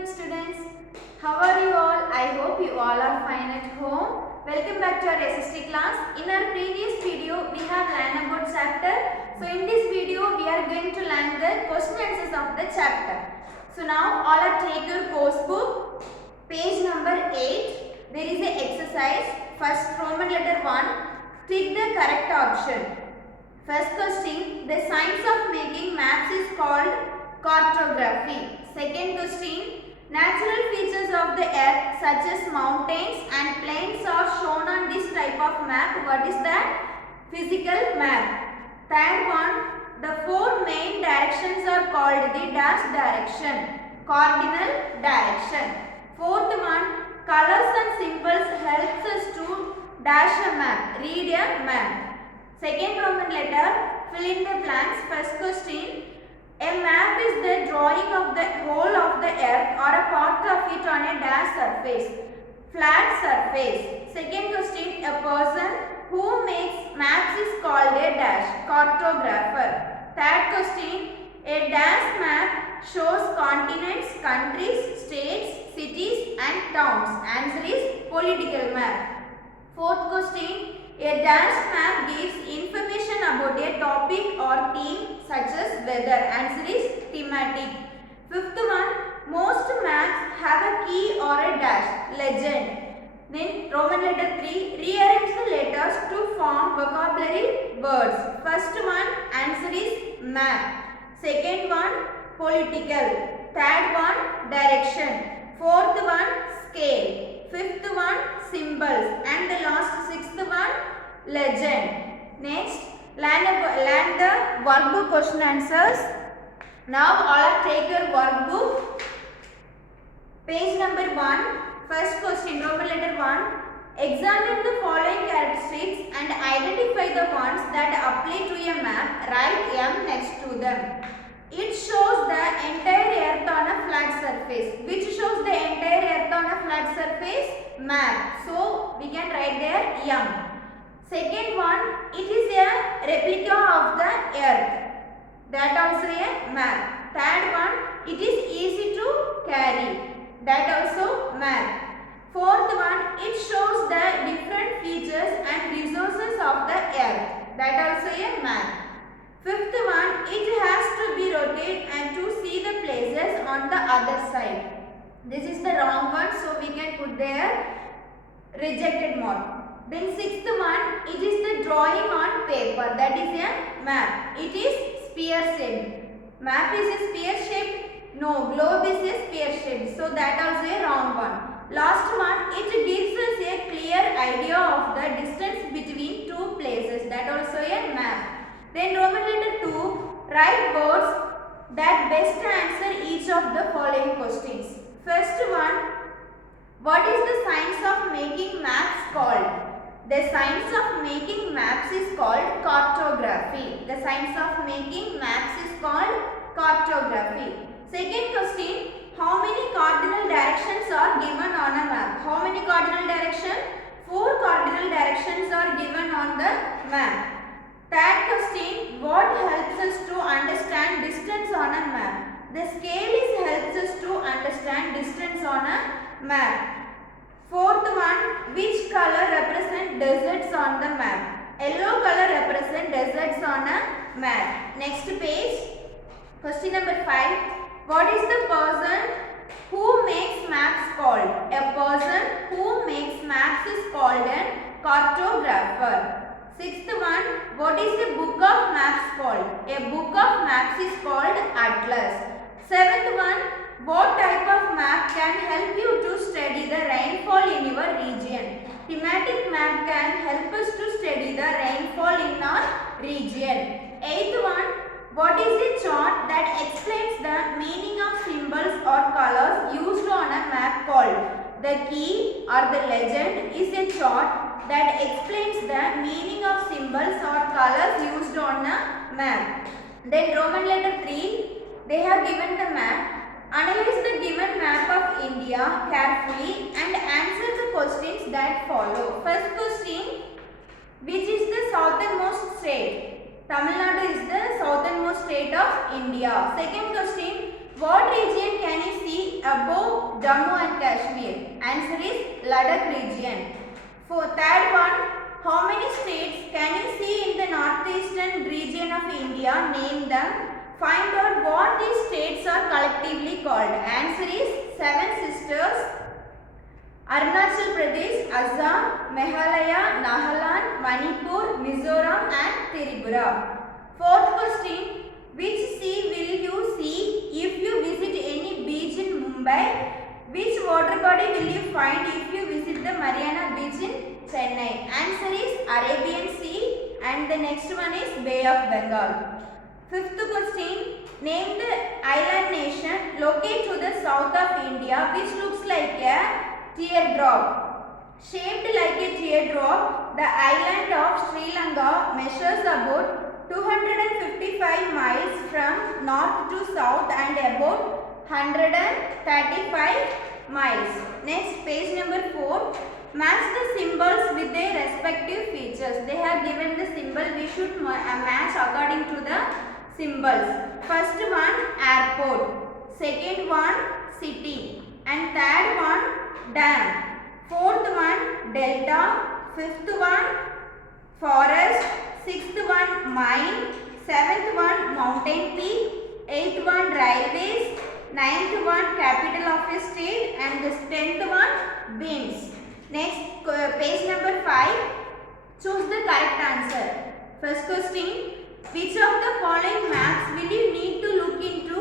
evening students. How are you all? I hope you all are fine at home. Welcome back to our SST class. In our previous video, we have learned about chapter. So in this video, we are going to learn the question answers of the chapter. So now all are take your course book, page number 8. There is a exercise. First Roman letter 1. Tick the correct option. First question, the science of making maps is called cartography. Second question, natural features of the earth such as mountains and plains are shown on this type of map. What is that? Physical map. Third one, the four main directions are called the dash direction, cardinal direction. Fourth one, colors and symbols helps us to dash a map, read a map. Second Roman letter, fill in the blanks. First question, a map is the drawing of the whole of the earth or a part of it on a dash surface, flat surface. Second question, a person who makes maps is called a dash, cartographer. Third question, a dash map shows continents, countries, states, cities and towns. Answer is political map. Fourth question, a dash map gives information about a topic or theme such as weather. Answer is thematic. Fifth one, most maps have a key or a dash, legend. Then Roman letter 3, rearrange the letters to form vocabulary words. First one, answer is map. Second one, political. Third one, direction. Fourth one, scale. Fifth one, symbols. And the last sixth one, legend. Next, learn the workbook question answers. Now all take your workbook. Page number 1. First question, Roman letter 1. Examine the following characteristics and identify the ones that apply to a map. Write M next to them. It shows the entire earth on a flat surface. Which shows the entire earth on a flat surface? Map. So we can write there M. Second one, it is a replica of the earth. That also a map. Third one, it is easy to carry. That also map. Fourth one, it shows the different features and resources of the earth. That also a map. Fifth one, it has to be rotated and to see the places on the other side. This is the wrong one, so we can put there rejected mark. Then sixth one, it is the drawing on paper. That is a map. It is sphere shaped. Map is a sphere shaped. No, globe is a sphere shaped. So that also a wrong one. Last one, it gives us a clear idea of the distance between two places. That also a map. Then Roman letter 2, write words that best answer each of the following questions. First one, what is the science of making maps called? The science of making maps is called cartography. The science of making maps is called cartography. Second question, how many cardinal directions are given on a map? How many cardinal directions? 4 cardinal directions are given on the map. Third question, what helps us to understand distance on a map? The scale helps us to understand distance on a map. Fourth one, which color represent deserts on the map? Yellow color represent deserts on a map. Next page, question number 5. What is the person who makes maps called? A person who makes maps is called a cartographer. Sixth one, what is a book of maps called? A book of maps is called atlas. Seventh one, what type of map can help you to study the rainfall in your region? Thematic map can help us to study the rainfall in our region. Eighth one, what is a chart that explains the meaning of symbols or colors used on a map called? The key or the legend is a chart that explains the meaning of symbols or colors used on a map. Then Roman letter 3, they have given the map. Analyze the given map of India carefully and answer the questions that follow. First question, which is the southernmost state? Tamil Nadu is the southernmost state of India. Second question, what region can you see above Jammu and Kashmir. Answer is Ladakh region. For third one, how many states can you see in the northeastern region of India? Name them. Find out what these states are collectively called. Answer is Seven Sisters, Arunachal Pradesh, Assam, Meghalaya, Nagaland, Manipur, Mizoram and Tripura. Fourth question, which sea will you see if you visit any beach in Mumbai? Which water body will you find if you visit the Mariana Beach in Chennai? Answer is Arabian Sea and the next one is Bay of Bengal. Fifth question, name the island nation located to the south of India which looks like a teardrop. Shaped like a teardrop, the island of Sri Lanka measures about 255 miles from north to south and about 135 miles. Next, page number 4. Match the symbols with their respective features. They have given the symbol. We should match according to the symbols. First one, airport. Second one, city. And third one, dam. Fourth one, delta. Fifth one, forest. Sixth one, mine. Seventh one, mountain peak. Eighth one, railways. Ninth one, capital of a state. And the 10th one, beams. Next, page number 5. Choose the correct answer. First question, which of the following maps will you need to look into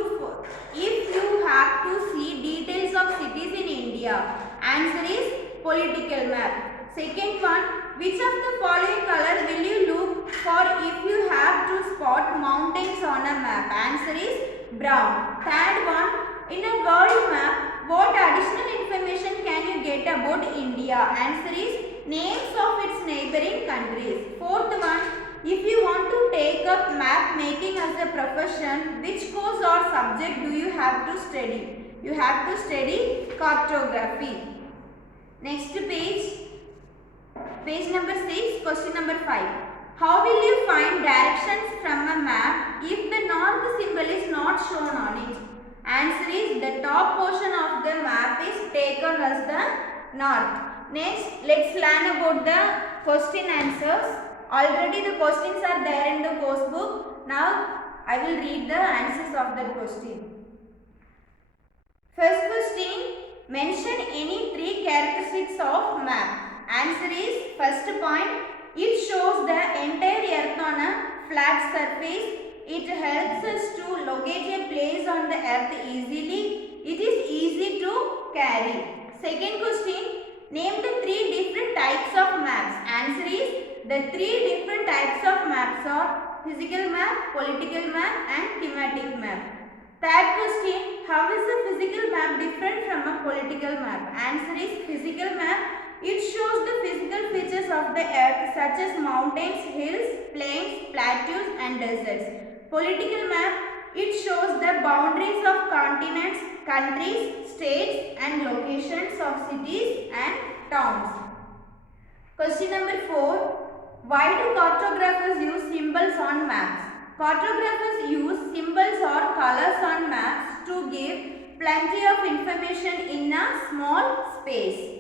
if you have to see details of cities in India? Answer is political map. Second one, which of the following colors will you look for if you have to spot mountains on a map? Answer is brown. Third one, in a world map, what additional information can you get about India? Answer is names of its neighboring countries. Fourth one, if you want to take up map making as a profession, which course or subject do you have to study? You have to study cartography. Next page, page number 6, question number 5. How will you find directions from a map if the north symbol is not shown on it? Answer is the top portion of the map is taken as the north. Next, let's learn about the question answers. Already the questions are there in the course book. Now I will read the answers of that question. First question, mention any 3 characteristics of map. Answer is, first point, it shows the entire earth on a flat surface. It helps us to locate a place on the earth easily. It is easy to carry. Second question, name the 3 different types of maps. Answer is, the 3 different types of maps are physical map, political map and thematic map. Third question, how is a physical map different from a political map? Answer is, physical map, it shows the physical features of the earth such as mountains, hills, plains, plateaus and deserts. Political map, it shows the boundaries of continents, countries, states and locations of cities and towns. Question number 4. Why do cartographers use symbols on maps? Cartographers use symbols or colors on maps to give plenty of information in a small space.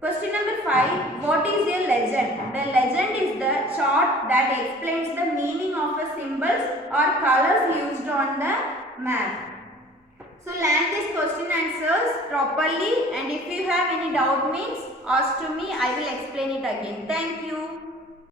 Question number 5. What is a legend? The legend is the chart that explains the meaning of a symbols or colors used on the map. So learn these question answers properly, and if you have any doubt means ask to me. I will explain it again. Thank you.